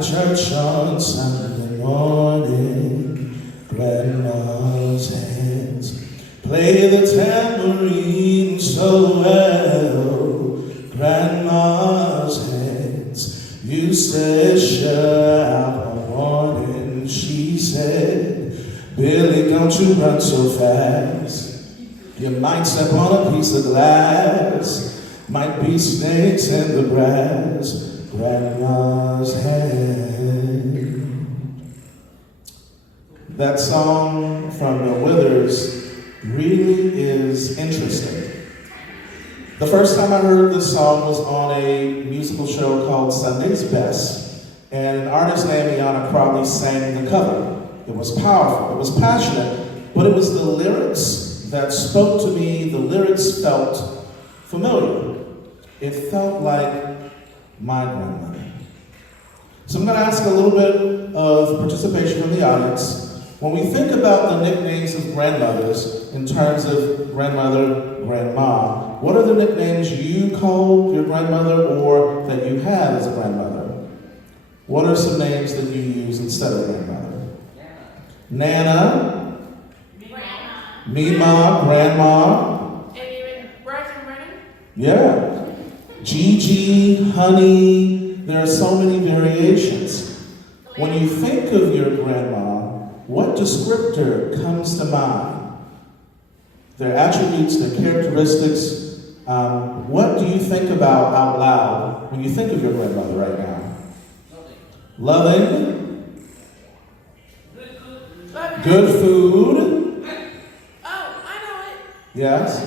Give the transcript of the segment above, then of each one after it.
After church on Sunday morning, Grandma's hands play the tambourine so well. Grandma's hands used to shut out a warning. She said, Billy, don't you run so fast. You might step on a piece of glass. Might be snakes in the grass. Grandma's hand. That song from the Withers really is interesting. The first time I heard this song was on a musical show called Sunday's Best, and an artist named Iana Crowley sang the cover. It was powerful, it was passionate, but it was the lyrics that spoke to me. The lyrics felt familiar. It felt like my grandmother. So I'm going to ask a little bit of participation from the audience. When we think about the nicknames of grandmothers in terms of grandmother, grandma, what are the nicknames you call your grandmother or that you had as a grandmother? What are some names that you use instead of grandmother? Nana, Mima, Grandma. And even Bryson Brennan? Yeah. Gigi, honey, there are so many variations. When you think of your grandma, what descriptor comes to mind? Their attributes, their characteristics. What do you think about out loud when you think of your grandmother right now? Loving. Good food. Oh, I know it. Yes.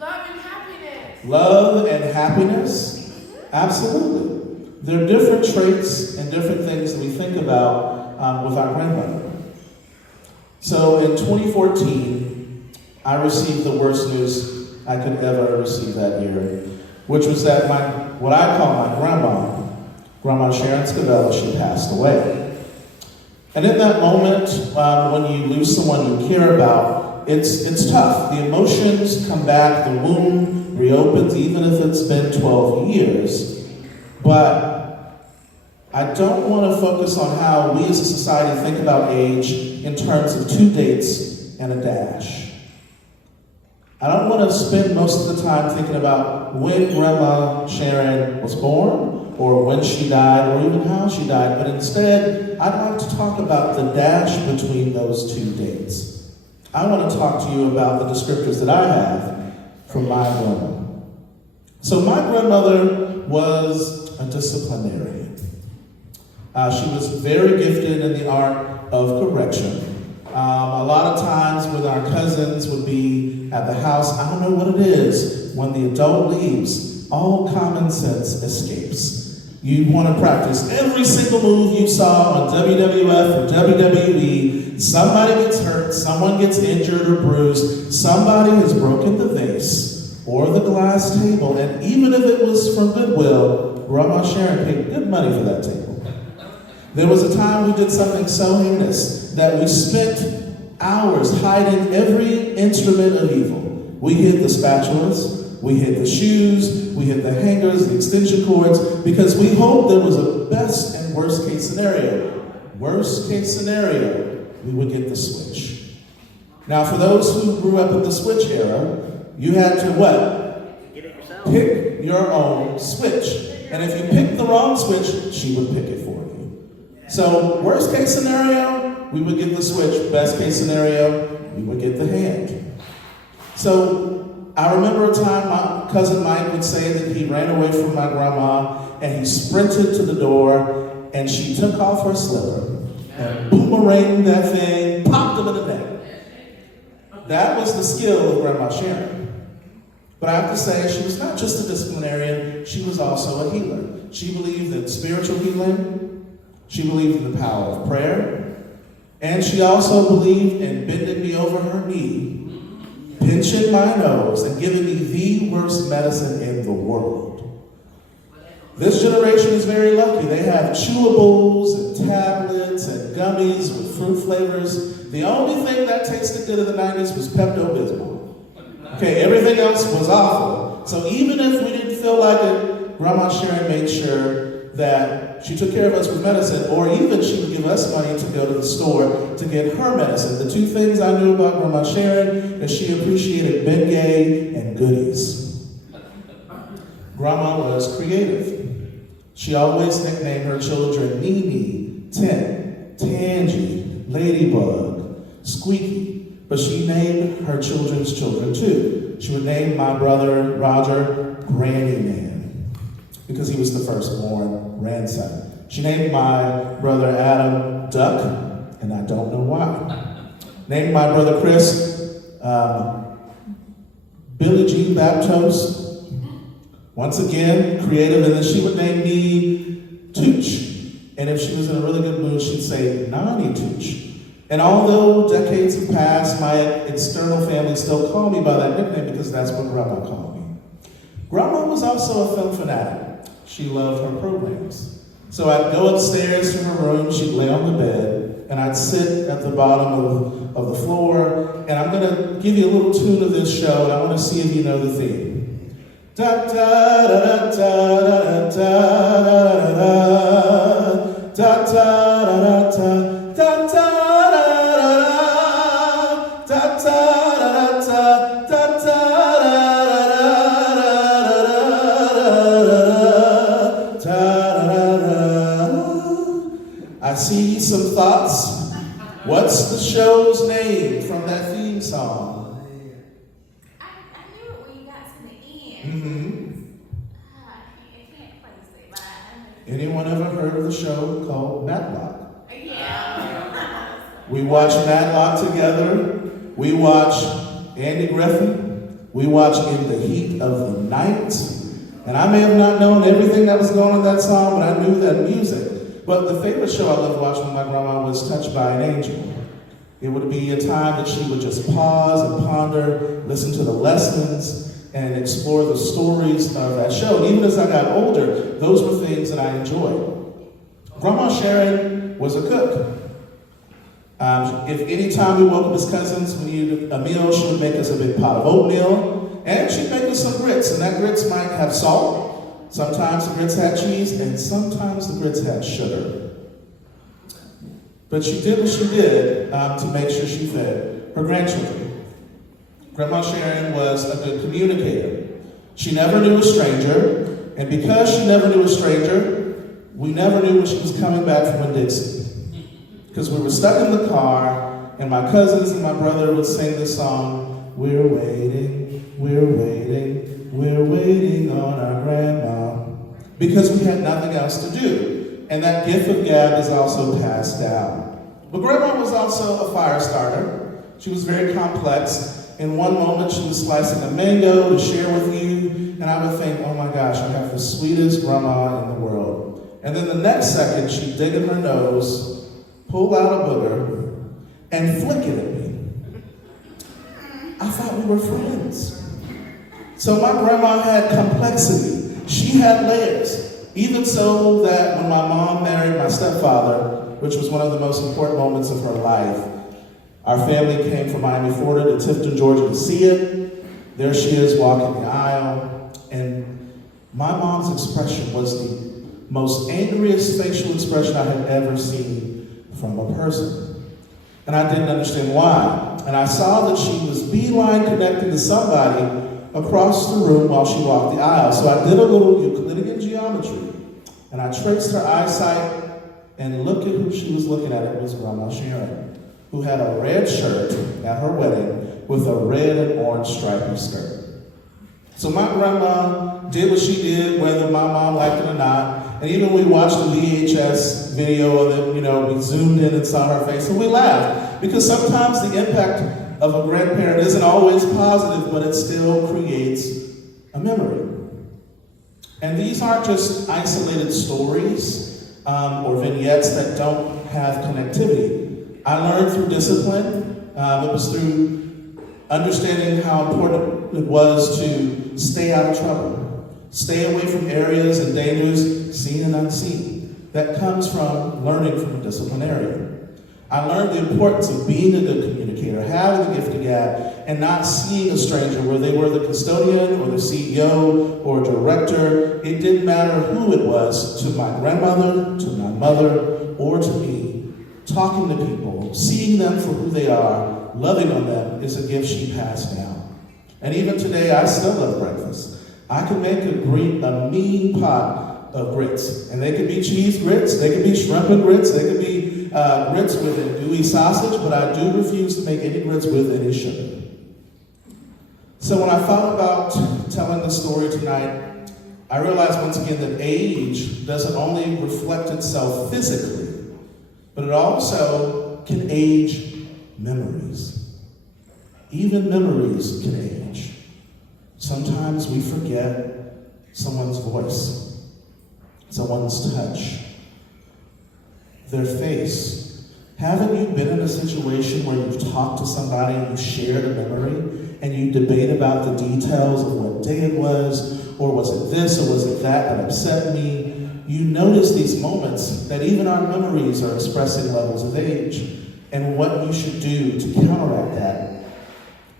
Love and happiness. Love and happiness. Absolutely. There are different traits and different things that we think about with our grandmother. So in 2014, I received the worst news I could ever receive that year, which was that what I call my Grandma Sharon Scavella, she passed away. And in that moment, when you lose someone you care about, it's tough. The emotions come back, the wound reopens, even if it's been 12 years. But I don't want to focus on how we as a society think about age in terms of 2 dates and a dash. I don't want to spend most of the time thinking about when Grandma Sharon was born, or when she died, or even how she died, but instead, I'd like to talk about the dash between those 2 dates. I want to talk to you about the descriptors that I have from my grandma. So my grandmother was a disciplinarian. She was very gifted in the art of correction. A lot of times when our cousins would be at the house, I don't know what it is, when the adult leaves, all common sense escapes. You want to practice every single move you saw on WWF or WWE. Somebody gets hurt, someone gets injured or bruised, somebody has broken the vase or the glass table, and even if it was from Goodwill, Grandma Sharon paid good money for that table. There was a time we did something so heinous that we spent hours hiding every instrument of evil. We hid the spatulas, we hid the shoes, we hid the hangers, the extension cords, because we hoped there was a best and worst case scenario. Worst case scenario, we would get the switch. Now for those who grew up in the switch era, you had to what? Get it yourself. Pick your own switch. And if you picked the wrong switch, she would pick it for you. So worst case scenario, we would get the switch. Best case scenario, we would get the hand. So I remember a time my cousin Mike would say that he ran away from my grandma and he sprinted to the door and she took off her slipper and boomeranged that thing, popped him in the neck. That was the skill of Grandma Sharon. But I have to say, she was not just a disciplinarian, she was also a healer. She believed in spiritual healing, she believed in the power of prayer, and she also believed in bending me over her knee, pinching my nose, and giving me the worst medicine in the world. This generation is very lucky. They have chewables and tablets and gummies with fruit flavors. The only thing that tasted good in the 90s was Pepto-Bismol. Okay, everything else was awful. So even if we didn't feel like it, Grandma Sharon made sure that she took care of us with medicine, or even she would give us money to go to the store to get her medicine. The two things I knew about Grandma Sharon is she appreciated Bengay and goodies. Grandma was creative. She always nicknamed her children Nene, Tint, Tangy, Ladybug, Squeaky, but she named her children's children too. She would name my brother Roger Granny Man because he was the firstborn grandson. She named my brother Adam Duck, and I don't know why. Named my brother Chris Billie Jean Baptiste. Once again, creative, and then she would name me Tooch. And if she was in a really good mood, she'd say Nani Tooch. And although decades have passed, my external family still call me by that nickname because that's what Grandma called me. Grandma was also a film fanatic. She loved her programs. So I'd go upstairs to her room, she'd lay on the bed, and I'd sit at the bottom of the floor, and I'm gonna give you a little tune of this show, and I wanna see if you know the theme. Da da da da da da da da da da da da I see some thoughts. What's the show's name from that theme song? I knew it when you got to the end. I can't place it, but I know. Anyone ever heard of the show called Matlock? Yeah. We watch Matlock together. We watch Andy Griffin. We watch In the Heat of the Night. And I may have not known everything that was going on in that song, but I knew that music. But the favorite show I loved watching with my grandma was Touched by an Angel. It would be a time that she would just pause and ponder, listen to the lessons, and explore the stories of that show. And even as I got older, those were things that I enjoyed. Grandma Sharon was a cook. If any time we welcomed as cousins, we needed a meal, she would make us a big pot of oatmeal, and she'd make us some grits, and that grits might have salt. Sometimes the grits had cheese, and sometimes the grits had sugar. But she did what she did to make sure she fed her grandchildren. Grandma Sharon was a good communicator. She never knew a stranger, and because she never knew a stranger, we never knew when she was coming back from Winn-Dixie. Because we were stuck in the car, and my cousins and my brother would sing this song, we're waiting, we're waiting on our grandma, because we had nothing else to do. And that gift of gab is also passed down. But Grandma was also a fire starter. She was very complex. In one moment, she was slicing a mango to share with you, and I would think, oh my gosh, I have the sweetest grandma in the world. And then the next second, she'd dig in her nose, pull out a booger, and flick it at me. I thought we were friends. So my grandma had complexity. She had layers. Even so that when my mom married my stepfather, which was one of the most important moments of her life, our family came from Miami, Florida to Tifton, Georgia to see it. There she is walking the aisle. And my mom's expression was the most angriest facial expression I had ever seen from a person. And I didn't understand why. And I saw that she was beeline connecting to somebody across the room while she walked the aisle. So I did a little Euclidean geometry, and I traced her eyesight, and look at who she was looking at. It was Grandma Sharon, who had a red shirt at her wedding with a red and orange stripy skirt. So my grandma did what she did, whether my mom liked it or not. And even when we watched the VHS video of it, we zoomed in and saw her face, and we laughed. Because sometimes the impact of a grandparent isn't always positive, but it still creates a memory. And these aren't just isolated stories or vignettes that don't have connectivity. I learned through discipline. It was through understanding how important it was to stay out of trouble, stay away from areas and dangers seen and unseen. That comes from learning from a disciplinarian. I learned the importance of being a good communicator, having the gift of gab, and not seeing a stranger, where they were the custodian or the CEO or director. It didn't matter who it was, to my grandmother, to my mother, or to me. Talking to people, seeing them for who they are, loving on them is a gift she passed down. And even today, I still love breakfast. I can make a mean pot of grits. And they could be cheese grits, they could be shrimp and grits, they could be grits with a gooey sausage, but I do refuse to make any grits with any sugar. So when I thought about telling the story tonight, I realized once again that age doesn't only reflect itself physically, but it also can age memories. Even memories can age. Sometimes we forget someone's voice, someone's touch, their face. Haven't you been in a situation where you've talked to somebody and you shared a memory and you debate about the details of what day it was, or was it this or was it that upset me? You notice these moments that even our memories are expressing levels of age. And what you should do to counteract that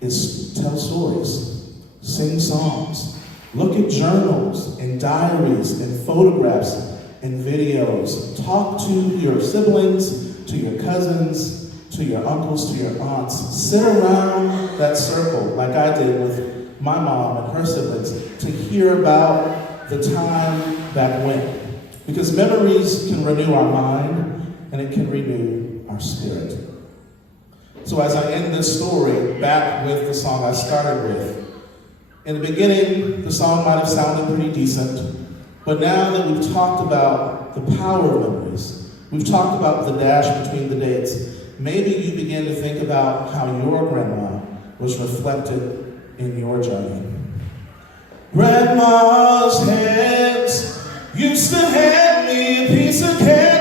is tell stories, sing songs, look at journals and diaries and photographs and videos. Talk to your siblings, to your cousins, to your uncles, to your aunts. Sit around that circle like I did with my mom and her siblings to hear about the time back when. Because memories can renew our mind and it can renew our spirit. So as I end this story back with the song I started with, in the beginning, the song might have sounded pretty decent, but now that we've talked about the power of memories, we've talked about the dash between the dates, maybe you begin to think about how your grandma was reflected in your journey. Grandma's hands used to hand me a piece of candy.